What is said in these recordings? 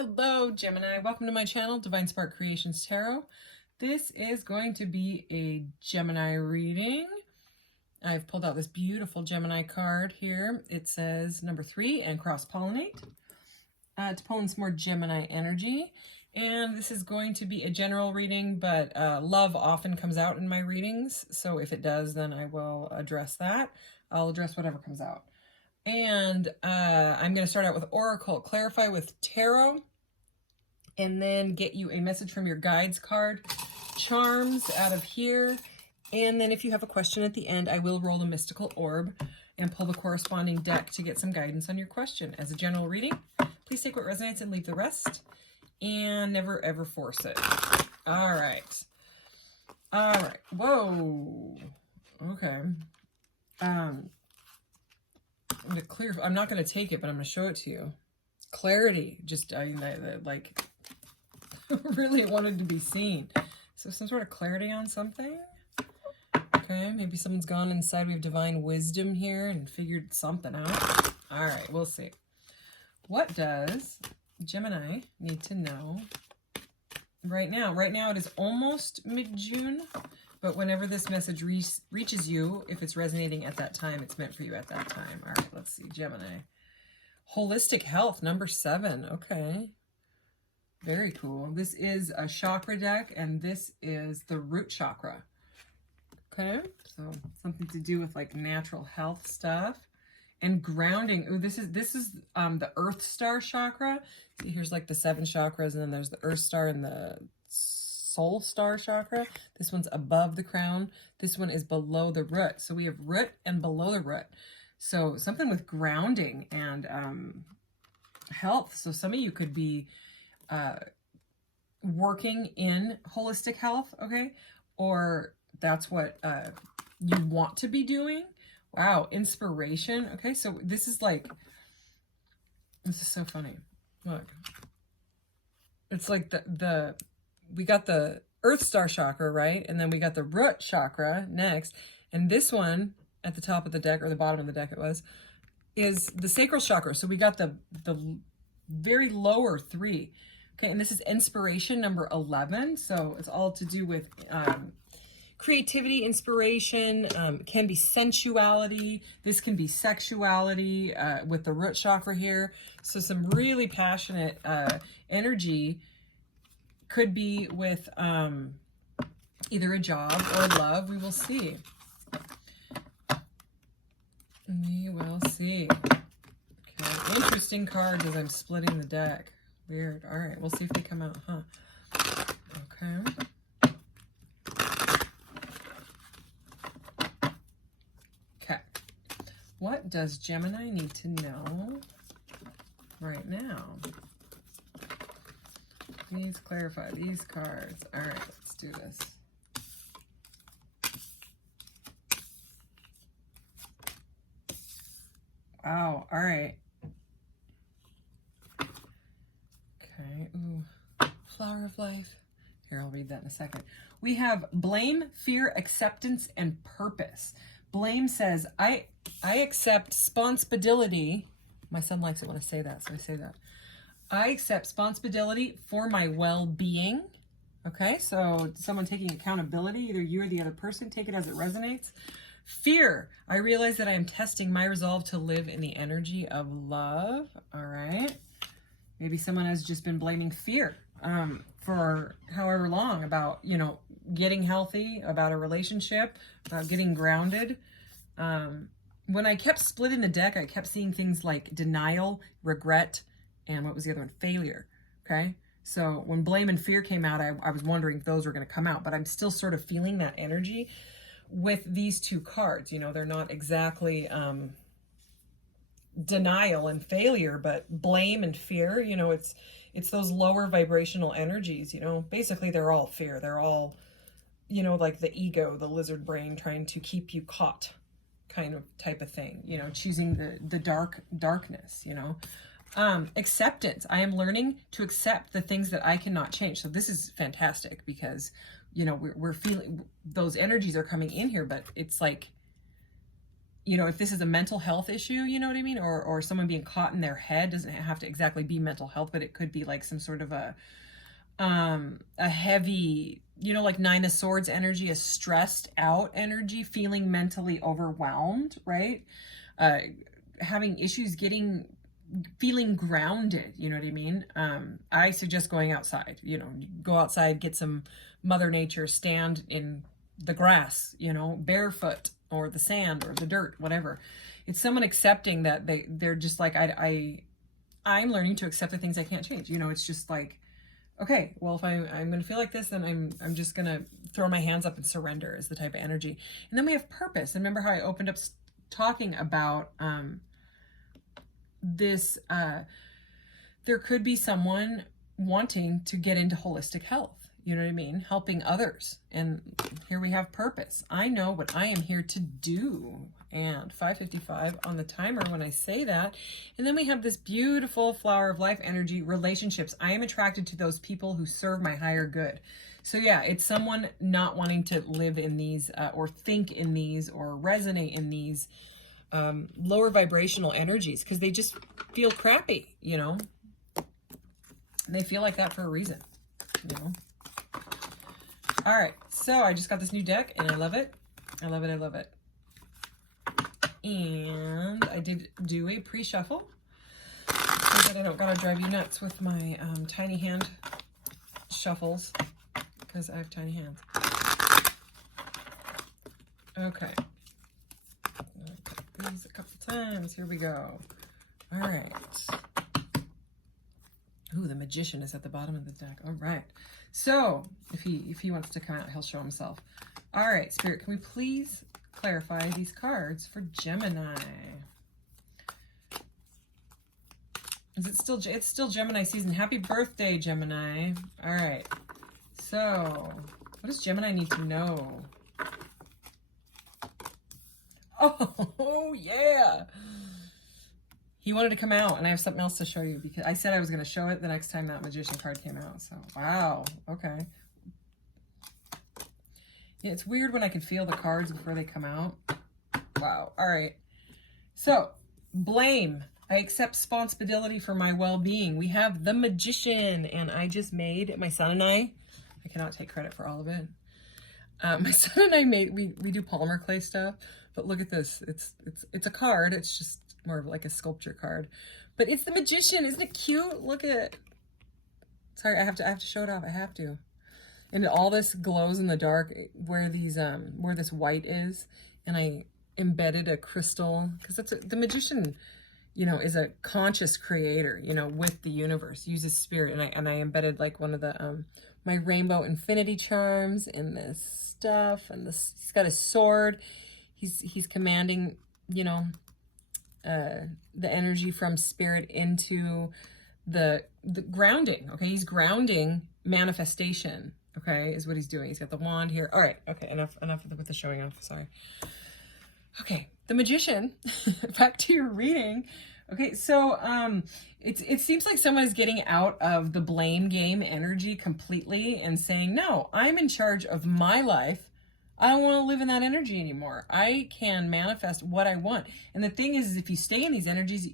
Hello, Gemini. Welcome to my channel, Divine Spark Creations Tarot. This is going to be a Gemini reading. I've pulled out this beautiful Gemini card here. It says number 3 and cross-pollinate to pull in some more Gemini energy. And this is going to be a general reading, but love often comes out in my readings. So if it does, then I will address that. I'll address whatever comes out. And I'm going to start out with Oracle, clarify with Tarot, and then get you a message from your guides card, charms out of here. And then if you have a question at the end, I will roll a mystical orb and pull the corresponding deck to get some guidance on your question. As a general reading, please take what resonates and leave the rest, and never ever force it. All right. All right. Whoa. Okay. I'm going to clear, I'm not going to take it, but I'm going to show it to you. Clarity, just, I like, really wanted to be seen. So some sort of clarity on something. Okay, maybe someone's gone inside. We have divine wisdom here and figured something out. All right, we'll see. What does Gemini need to know right now? Right now it is almost mid-June. But whenever this message reaches you, if it's resonating at that time, it's meant for you at that time. All right, let's see. Gemini. Holistic health, number 7. Okay. Very cool. This is a chakra deck, and this is the root chakra. Okay. So something to do with like natural health stuff. And grounding. Ooh, this is the Earth Star chakra. See, here's like the 7 chakras, and then there's the Earth Star and the Soul Star chakra. This one's above the crown. This one is below the root. So we have root and below the root. So something with grounding and health. So some of you could be working in holistic health, okay? Or that's what you want to be doing. Wow, inspiration. Okay, so this is like, this is so funny. Look. It's like we got the Earth Star chakra, right? And then we got the root chakra next. And this one at the top of the deck, or the bottom of the deck it was, is the Sacral Chakra. So we got the very lower 3. Okay, and this is inspiration, number 11. So it's all to do with creativity, inspiration, can be sensuality. This can be sexuality with the root chakra here. So some really passionate energy. Could be with either a job or love. We will see. We will see. Okay. Interesting cards as I'm splitting the deck. Weird. All right. We'll see if they come out, huh? Okay. Okay. What does Gemini need to know right now? Please clarify these cards. All right, let's do this. Wow, all right. Okay, ooh, flower of life. Here, I'll read that in a second. We have blame, fear, acceptance, and purpose. Blame says, I accept responsibility. My son likes it when I say that, so I say that. I accept responsibility for my well-being. Okay, so someone taking accountability, either you or the other person, take it as it resonates. Fear. I realize that I am testing my resolve to live in the energy of love. All right. Maybe someone has just been blaming fear for however long about, getting healthy, about a relationship, about getting grounded. When I kept splitting the deck, I kept seeing things like denial, regret, and what was the other one? Failure. Okay. So when blame and fear came out, I was wondering if those were going to come out, but I'm still sort of feeling that energy with these 2 cards. They're not exactly denial and failure, but blame and fear. It's those lower vibrational energies. Basically they're all fear. They're all, like the ego, the lizard brain trying to keep you caught kind of type of thing, choosing the darkness, acceptance. I am learning to accept the things that I cannot change. So this is fantastic because, we're feeling those energies are coming in here, but it's like, you know, if this is a mental health issue, you know what I mean? Or someone being caught in their head, doesn't have to exactly be mental health, but it could be like some sort of a heavy, you know, like Nine of Swords energy, a stressed out energy, feeling mentally overwhelmed, right? Having issues feeling grounded, you know what I mean? I suggest going outside, you know, go outside, get some Mother Nature, stand in the grass, you know, barefoot, or the sand or the dirt, whatever. It's someone accepting that they're just like, I'm learning to accept the things I can't change. You know, it's just like, okay, well, if I'm going to feel like this, then I'm just going to throw my hands up and surrender is the type of energy. And then we have purpose. And remember how I opened up talking about this, there could be someone wanting to get into holistic health. You know what I mean? Helping others. And here we have purpose. I know what I am here to do. And 5:55 on the timer when I say that. And then we have this beautiful flower of life energy, relationships. I am attracted to those people who serve my higher good. So yeah, it's someone not wanting to live in these or think in these or resonate in these lower vibrational energies because they just feel crappy, you know? They feel like that for a reason, you know? All right, so I just got this new deck and I love it. I love it, I love it. And I did do a pre-shuffle so that I don't gotta drive you nuts with my tiny hand shuffles because I have tiny hands. Okay. These a couple times. Here we go. All right. Ooh, the Magician is at the bottom of the deck. All right. So if he wants to come out, he'll show himself. All right, Spirit, can we please clarify these cards for Gemini? It's still Gemini season. Happy birthday, Gemini. All right. So what does Gemini need to know? Oh, yeah. He wanted to come out, and I have something else to show you because I said I was going to show it the next time that Magician card came out. So, wow. Okay. Yeah, it's weird when I can feel the cards before they come out. Wow. All right. So, blame. I accept responsibility for my well-being. We have the Magician, and I just made, my son and I cannot take credit for all of it. My son and I made, we do polymer clay stuff, but look at this. It's a card. It's just more of like a sculpture card, but it's the Magician. Isn't it cute? Look at it. Sorry, I have to show it off. I have to. And all this glows in the dark where these where this white is, and I embedded a crystal because that's the Magician, you know, is a conscious creator, you know, with the universe, uses spirit, and I embedded like one of the my rainbow infinity charms in this stuff, and this, he's got his sword. He's commanding, you know, the energy from spirit into the grounding. Okay, he's grounding manifestation. Okay, is what he's doing. He's got the wand here. All right. Okay, enough with the showing off. Sorry. Okay, the Magician. Back to your reading. Okay, so it seems like someone is getting out of the blame game energy completely and saying, no, I'm in charge of my life. I don't want to live in that energy anymore. I can manifest what I want. And the thing is if you stay in these energies,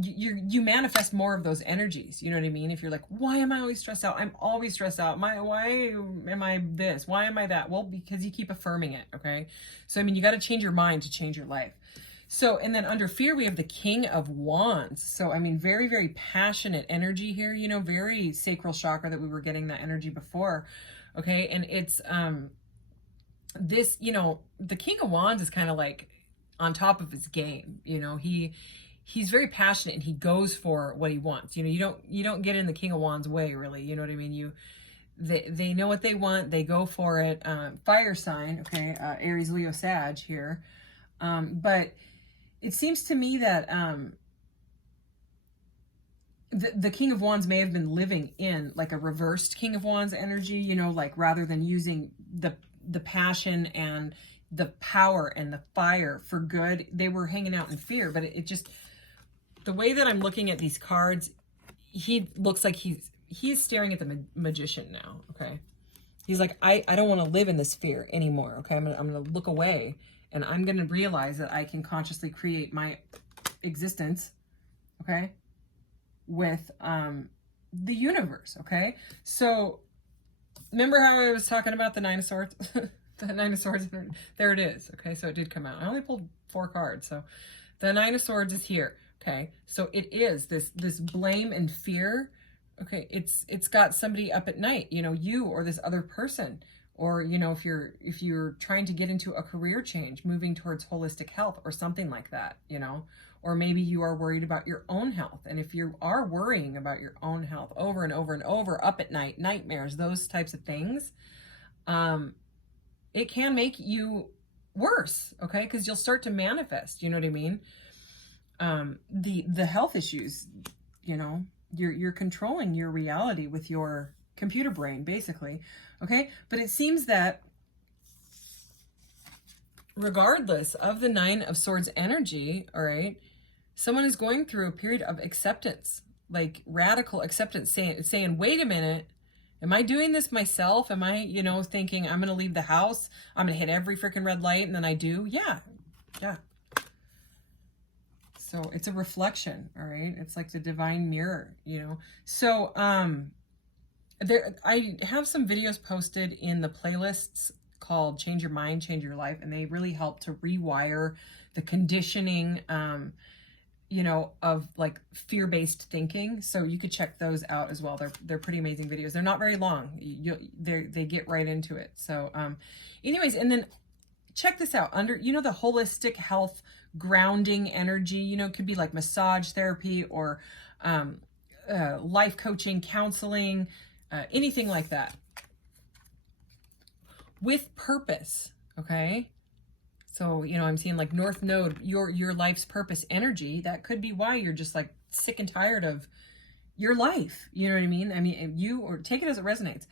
you manifest more of those energies. You know what I mean? If you're like, why am I always stressed out? I'm always stressed out. Why am I this? Why am I that? Well, because you keep affirming it, okay? So, I mean, you got to change your mind to change your life. So, and then under fear, we have the King of Wands. So, I mean, very, very passionate energy here, you know, very sacral chakra that we were getting that energy before, okay? And it's, this, you know, the King of Wands is kind of like on top of his game, you know, he's very passionate and he goes for what he wants. You know, you don't get in the King of Wands way, really. You know what I mean? They know what they want. They go for it. Fire sign, okay, Aries, Leo, Sag here. But it seems to me that the King of Wands may have been living in like a reversed King of Wands energy, you know, like rather than using the passion and the power and the fire for good, they were hanging out in fear. But it just, the way that I'm looking at these cards, he looks like he's staring at the Magician now, okay? He's like, I don't want to live in this fear anymore, okay? I'm gonna look away And I'm going to realize that I can consciously create my existence, okay, with the universe, okay? So remember how I was talking about the Nine of Swords? The Nine of Swords, there it is, okay? So it did come out. I only pulled 4 cards, so the Nine of Swords is here, okay? So it is this blame and fear, okay? It's got somebody up at night, you know, you or this other person, or, you know, if you're trying to get into a career change, moving towards holistic health or something like that, you know, or maybe you are worried about your own health. And if you are worrying about your own health over and over and over, up at night, nightmares, those types of things, it can make you worse, okay? Because you'll start to manifest, you know what I mean? The health issues, you know, you're controlling your reality with your computer brain, basically, okay? But it seems that regardless of the Nine of Swords energy, all right, someone is going through a period of acceptance, like radical acceptance, saying, wait a minute, am I doing this myself? Am I, you know, thinking I'm going to leave the house, I'm going to hit every freaking red light, and then I do? Yeah. So it's a reflection, all right? It's like the divine mirror, you know? So I have some videos posted in the playlists called Change Your Mind, Change Your Life, and they really help to rewire the conditioning, you know, of like fear-based thinking. So you could check those out as well. They're pretty amazing videos. They're not very long. They get right into it. So anyways, and then check this out. Under, you know, the holistic health grounding energy, you know, it could be like massage therapy or life coaching, counseling, anything like that. With purpose, okay? So, you know, I'm seeing like North Node, your life's purpose energy. That could be why you're just like sick and tired of your life. You know what I mean? I mean, or take it as it resonates.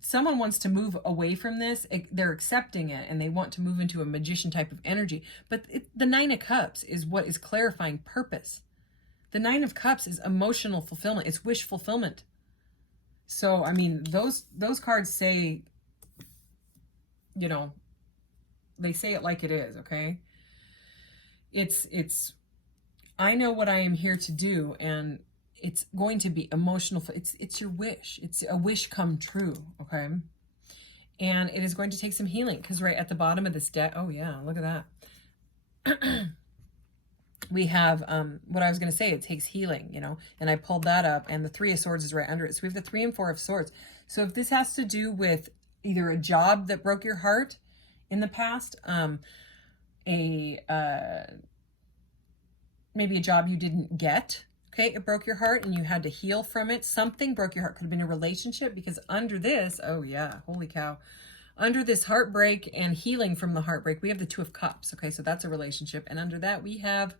Someone wants to move away from this. They're accepting it and they want to move into a magician type of energy. But the Nine of Cups is what is clarifying purpose. The Nine of Cups is emotional fulfillment. It's wish fulfillment. So, I mean, those cards say, you know, they say it like it is, okay? It's I know what I am here to do, and it's going to be emotional. It's your wish. It's a wish come true, okay? And it is going to take some healing, because right at the bottom of this deck, oh yeah, look at that. We have, what I was going to say, it takes healing, you know, and I pulled that up, and the Three of Swords is right under it. So we have the 3 and 4 of Swords. So if this has to do with either a job that broke your heart in the past, maybe a job you didn't get, okay, it broke your heart and you had to heal from it. Something broke your heart. Could have been a relationship, because under this, oh yeah, holy cow, under this heartbreak and healing from the heartbreak, we have the Two of Cups, okay, so that's a relationship. And under that, we have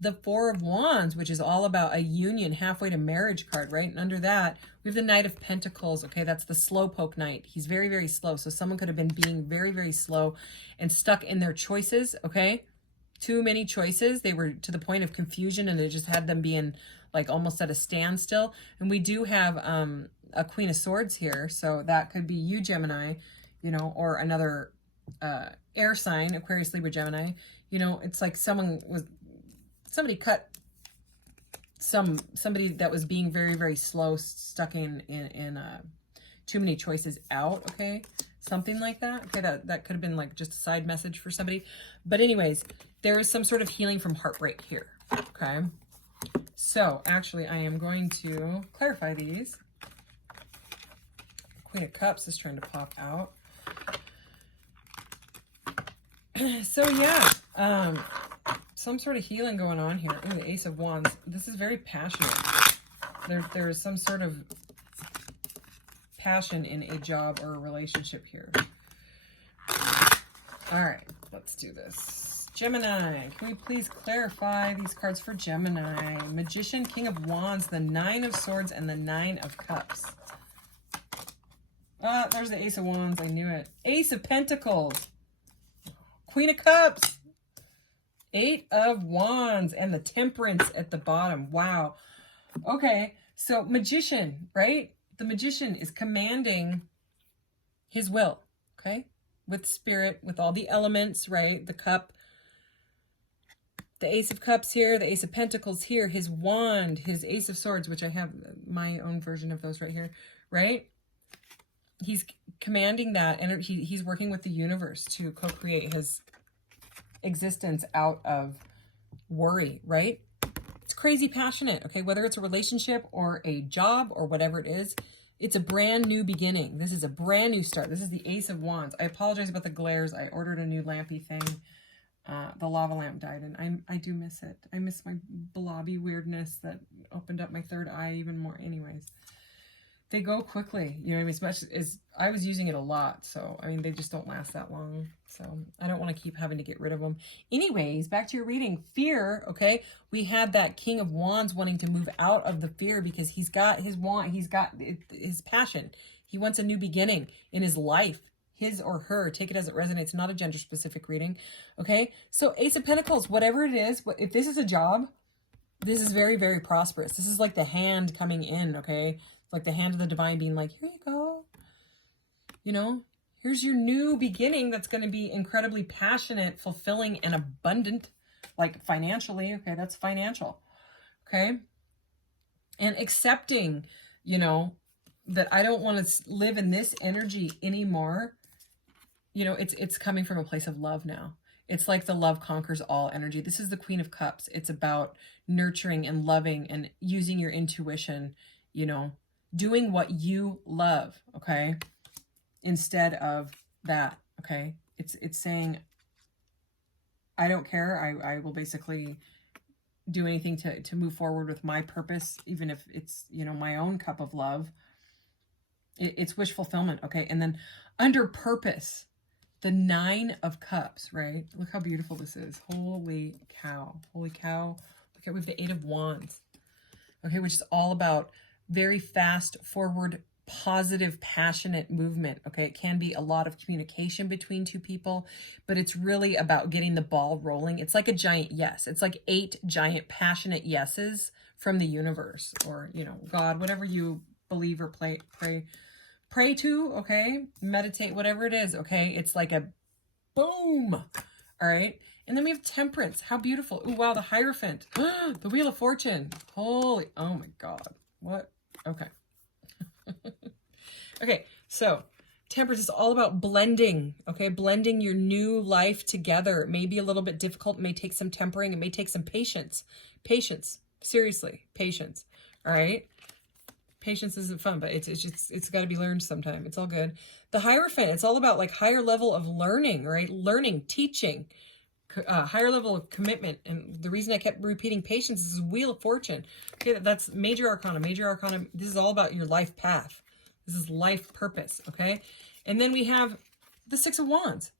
the Four of Wands, which is all about a union, halfway to marriage card, right? And under that, we have the Knight of Pentacles, okay? That's the slowpoke knight. He's very, very slow. So someone could have been being very, very slow and stuck in their choices, okay? Too many choices. They were to the point of confusion, and it just had them being like almost at a standstill. And we do have a Queen of Swords here. So that could be you, Gemini, you know, or another air sign, Aquarius, Libra, Gemini. You know, it's like somebody cut somebody that was being very, very slow, stuck in too many choices out, okay? Something like that. Okay, that could have been like just a side message for somebody. But anyways, there is some sort of healing from heartbreak here, okay? So actually, I am going to clarify these. Queen of Cups is trying to pop out. So yeah, some sort of healing going on here. Ooh, the Ace of Wands. This is very passionate. There is some sort of passion in a job or a relationship here. All right, let's do this. Gemini, can we please clarify these cards for Gemini? Magician, King of Wands, the Nine of Swords, and the Nine of Cups. Ah, there's the Ace of Wands. I knew it. Ace of Pentacles. Queen of Cups. Eight of Wands, and the Temperance at the bottom. Wow. Okay, so Magician, right? The Magician is commanding his will, okay? with spirit, with all the elements, right? The cup, the Ace of Cups here, the Ace of Pentacles here, his wand, his Ace of Swords, which I have my own version of those right here, right? He's commanding that, and he's working with the universe to co-create his existence out of worry, right? It's crazy passionate, okay? Whether it's a relationship or a job or whatever it is, it's a brand new beginning. This is a brand new start. This is the Ace of Wands. I apologize about the glares. I ordered a new lampy thing. The lava lamp died, and I do miss it. I miss my blobby weirdness that opened up my third eye even more. Anyways, they go quickly, you know what I mean? As much as I was using it a lot, so I mean, they just don't last that long. So I don't want to keep having to get rid of them. Anyways, back to your reading. Fear, okay? We had that King of Wands wanting to move out of the fear because he's got his wand, he's got his passion. He wants a new beginning in his life. His or her, take it as it resonates, not a gender specific reading. Okay, so Ace of Pentacles, whatever it is, if this is a job, this is very, very prosperous. This is like the hand coming in, okay? It's like the hand of the divine being like, here you go. You know, here's your new beginning that's going to be incredibly passionate, fulfilling, and abundant, like financially. Okay, that's financial. Okay, and accepting, you know, that I don't want to live in this energy anymore. You know, it's coming from a place of love now. It's like the love conquers all energy. This is the Queen of Cups. It's about nurturing and loving and using your intuition, you know, doing what you love, okay, instead of that, okay? It's saying, I don't care. I will basically do anything to move forward with my purpose, even if it's, you know, my own cup of love. It's wish fulfillment, okay? And then under purpose, the Nine of Cups, right? Look how beautiful this is. Holy cow. Holy cow. Okay, we have the Eight of Wands, okay, which is all about very fast, forward, positive, passionate movement, okay? It can be a lot of communication between two people, but it's really about getting the ball rolling. It's like a giant yes. It's like 8 giant, passionate yeses from the universe or, you know, God, whatever you believe or pray to, okay? Meditate, whatever it is, okay? It's like a boom, all right? And then we have Temperance. How beautiful. Oh, wow, the Hierophant. The Wheel of Fortune. Holy, oh my God. What? Okay. Okay, so Temperance is all about blending, okay? Blending your new life together. It may be a little bit difficult. It may take some tempering. It may take some patience. Patience. Seriously, patience, all right? Patience isn't fun, but it's got to be learned sometime. It's all good. The Hierophant, it's all about like higher level of learning, right? Learning, teaching, higher level of commitment. And the reason I kept repeating patience is Wheel of Fortune. Okay, that's major arcana. Major arcana, this is all about your life path. This is life purpose, okay? And then we have the Six of Wands.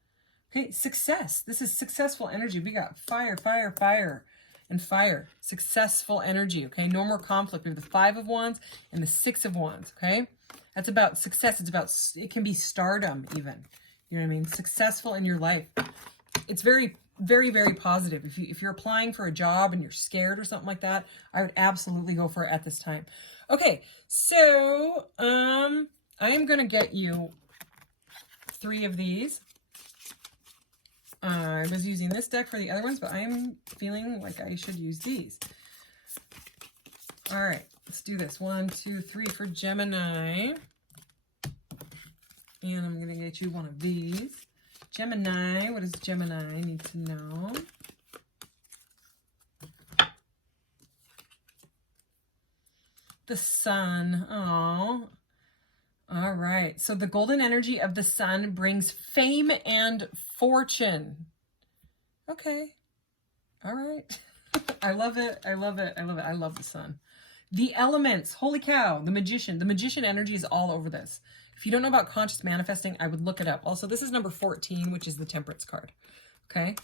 Okay, success. This is successful energy. We got fire, fire, fire. And fire, successful energy, okay? No more conflict. We have the Five of Wands and the Six of Wands, okay? That's about success. It's about, it can be stardom even. You know what I mean? Successful in your life. It's very, very, very positive. If you're applying for a job and you're scared or something like that, I would absolutely go for it at this time. Okay, so I am going to get you 3 of these. I was using this deck for the other ones, but I am feeling like I should use these. All right, let's do this. 1, 2, 3 for Gemini. And I'm going to get you one of these. Gemini, what does Gemini need to know? The Sun. Oh. All right. So the golden energy of the Sun brings fame and fortune. Okay. All right. I love it. I love it. I love it. I love the Sun. The elements. Holy cow. The Magician. The Magician energy is all over this. If you don't know about conscious manifesting, I would look it up. Also, this is number 14, which is the Temperance card. Okay.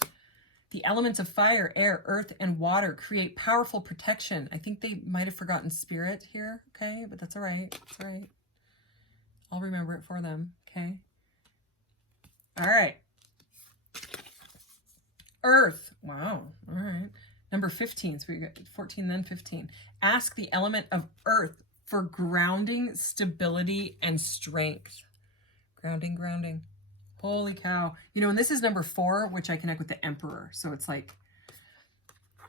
The elements of fire, air, earth, and water create powerful protection. I think they might have forgotten spirit here. Okay. But that's all right. That's all right. I'll remember it for them, okay? All right. Earth. Wow. All right. Number 15. So we got 14, then 15. Ask the element of earth for grounding, stability, and strength. Grounding, grounding. Holy cow. You know, and this is number 4, which I connect with the Emperor. So it's like,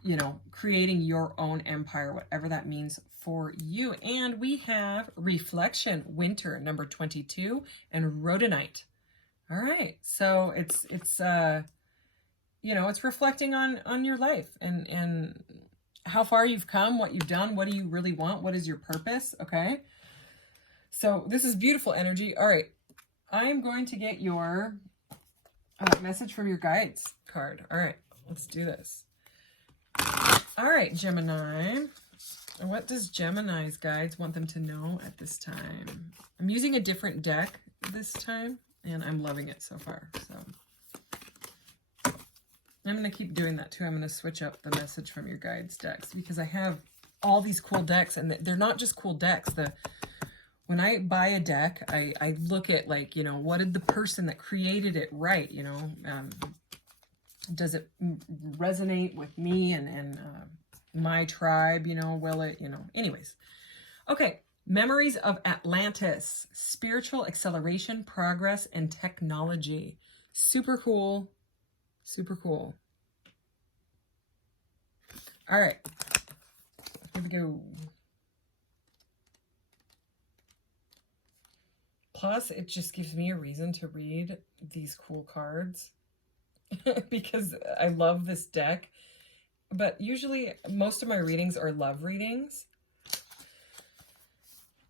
you know, creating your own empire, whatever that means for you. And we have Reflection, Winter, number 22, and Rhodonite. All right. So it's you know, it's reflecting on your life and how far you've come, what you've done, what do you really want, what is your purpose, okay? So this is beautiful energy. All right, I am going to get your message from your guides card. All right, let's do this. All right, Gemini. What does Gemini's guides want them to know at this time? I'm using a different deck this time, and I'm loving it so far, so... I'm going to keep doing that too. I'm going to switch up the message from your guides decks because I have all these cool decks, and they're not just cool decks. When I buy a deck, I look at, like, you know, what did the person that created it write, you know? Does it resonate with me and my tribe, you know? Will it, you know? Anyways. Okay. Memories of Atlantis. Spiritual acceleration, progress, and technology. Super cool. Super cool. All right. Here we go. Plus, it just gives me a reason to read these cool cards because I love this deck. But usually, most of my readings are love readings.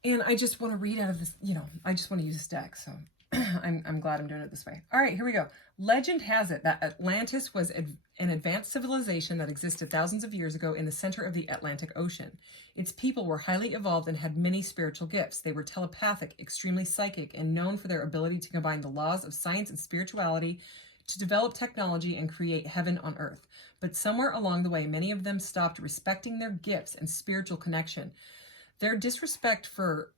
And I just want to read out of this, you know, I just want to use this deck. So I'm glad I'm doing it this way. All right, here we go. Legend has it that Atlantis was an advanced civilization that existed thousands of years ago in the center of the Atlantic Ocean. Its people were highly evolved and had many spiritual gifts. They were telepathic, extremely psychic, and known for their ability to combine the laws of science and spirituality to develop technology and create heaven on earth. But somewhere along the way, many of them stopped respecting their gifts and spiritual connection. Their disrespect for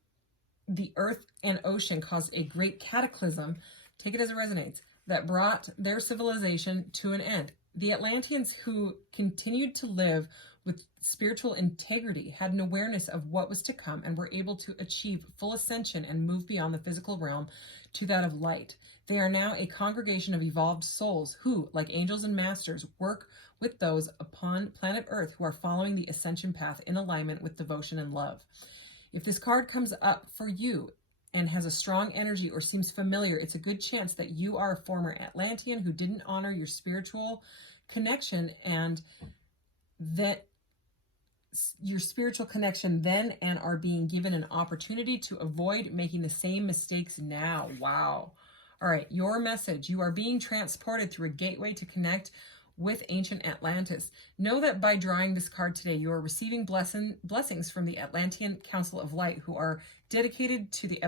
the earth and ocean caused a great cataclysm, take it as it resonates, that brought their civilization to an end. The Atlanteans, who continued to live with spiritual integrity, had an awareness of what was to come and were able to achieve full ascension and move beyond the physical realm to that of light. They are now a congregation of evolved souls who, like angels and masters, work with those upon planet Earth who are following the ascension path in alignment with devotion and love. If this card comes up for you and has a strong energy or seems familiar, it's a good chance that you are a former Atlantean who didn't honor your spiritual connection and that your spiritual connection then and are being given an opportunity to avoid making the same mistakes now. Wow. All right, your message. You are being transported through a gateway to connect with ancient Atlantis. Know that by drawing this card today, you are receiving blessings from the Atlantean Council of Light, who are dedicated to the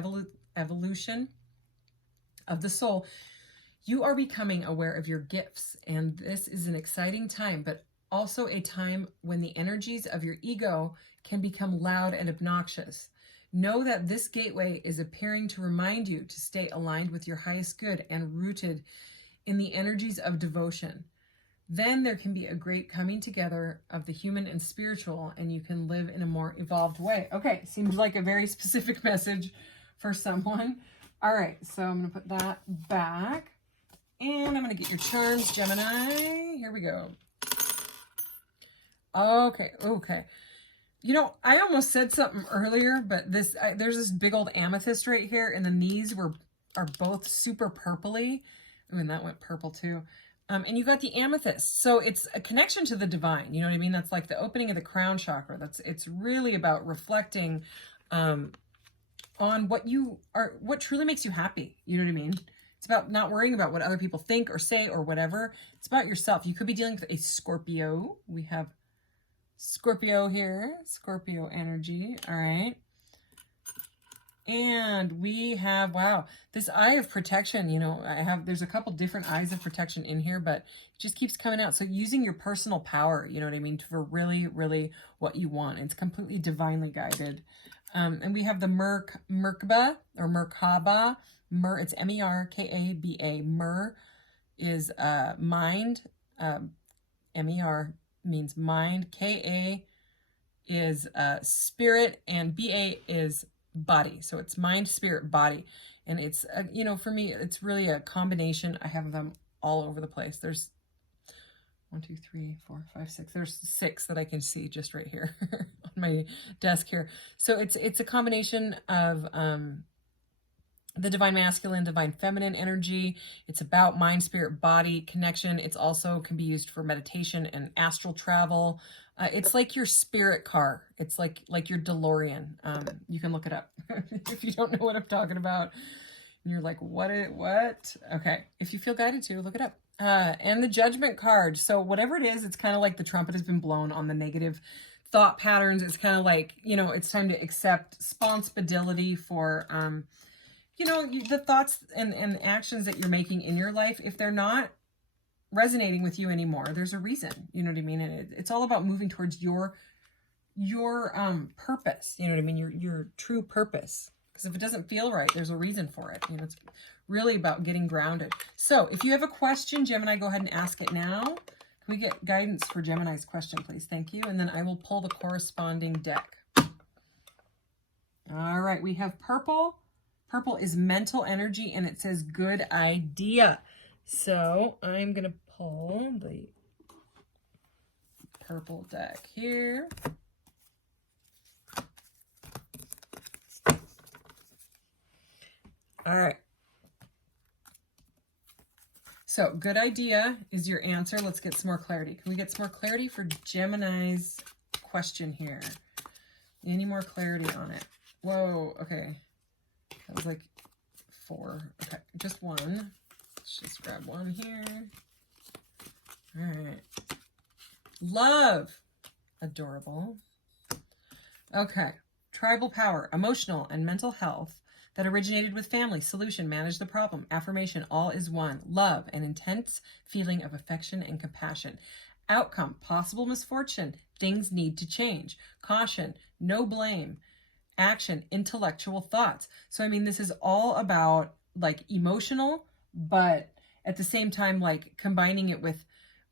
evolution of the soul. You are becoming aware of your gifts, and this is an exciting time, but also a time when the energies of your ego can become loud and obnoxious. Know that this gateway is appearing to remind you to stay aligned with your highest good and rooted in the energies of devotion. Then there can be a great coming together of the human and spiritual, and you can live in a more evolved way. Okay, seems like a very specific message for someone. All right, so I'm going to put that back, and I'm going to get your charms, Gemini. Here we go. Okay. You know, I almost said something earlier, but there's this big old amethyst right here, and then these are both super purpley. Ooh, and that went purple too. And you got the amethyst. So it's a connection to the divine. You know what I mean? That's like the opening of the crown chakra. It's really about reflecting on what truly makes you happy. You know what I mean? It's about not worrying about what other people think or say or whatever. It's about yourself. You could be dealing with a Scorpio. We have Scorpio here. Scorpio energy. All right. And we have, wow, this eye of protection, you know, there's a couple different eyes of protection in here, but it just keeps coming out. So using your personal power, you know what I mean, for really, really what you want. It's completely divinely guided. And we have the Merkaba or Merkaba. It's M-E-R-K-A-B-A. Mer is mind. M-E-R means mind. K-A is spirit, and B-A is body. So it's mind, spirit, body. And it's, you know, for me, it's really a combination. I have them all over the place. There's 1, 2, 3, 4, 5, 6. There's 6 that I can see just right here on my desk here. So it's a combination of the divine masculine, divine feminine energy. It's about mind, spirit, body connection. It's also can be used for meditation and astral travel. It's like your spirit car. It's like your DeLorean. You can look it up if you don't know what I'm talking about. And you're like, what? Okay. If you feel guided to, look it up. And the Judgment card. So whatever it is, it's kind of like the trumpet has been blown on the negative thought patterns. It's kind of like, you know, it's time to accept responsibility for, you know, the thoughts and actions that you're making in your life. If they're not resonating with you anymore, there's a reason, you know what I mean? And it's all about moving towards your purpose, you know what I mean? Your true purpose. Because if it doesn't feel right, there's a reason for it. You know, it's really about getting grounded. So if you have a question, Gemini, go ahead and ask it now. Can we get guidance for Gemini's question, please? Thank you. And then I will pull the corresponding deck. All right, we have purple. Purple is mental energy, and it says good idea. So I'm going to pull the purple deck here. All right. So good idea is your answer. Let's get some more clarity. Can we get some more clarity for Gemini's question here? Any more clarity on it? Whoa, okay. That was like 4. Okay, just 1. Let's just grab 1 here. All right. Love. Adorable. Okay. Tribal power, emotional and mental health that originated with family. Solution, manage the problem. Affirmation, all is one. Love, an intense feeling of affection and compassion. Outcome, possible misfortune. Things need to change. Caution, no blame. Action, intellectual thoughts. So, I mean, this is all about like emotional, but at the same time, like combining it with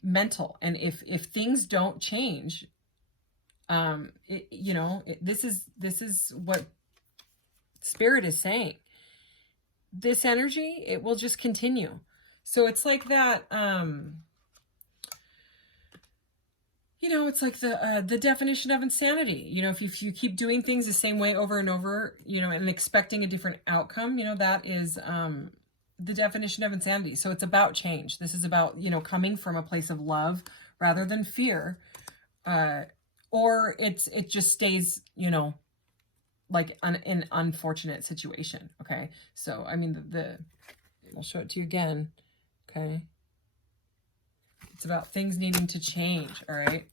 mental. And if things don't change, this is what Spirit is saying. This energy, it will just continue. So it's like that, it's like the definition of insanity. You know, if you keep doing things the same way over and over, and expecting a different outcome, that is the definition of insanity. So it's about change. This is about, coming from a place of love rather than fear. Or it just stays, like an unfortunate situation. Okay. So, I mean, I'll show it to you again. Okay. It's about things needing to change. All right.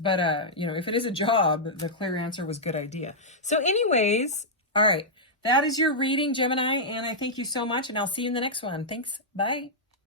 But, if it is a job, the clear answer was good idea. So anyways, all right. That is your reading, Gemini. And I thank you so much. And I'll see you in the next one. Thanks. Bye.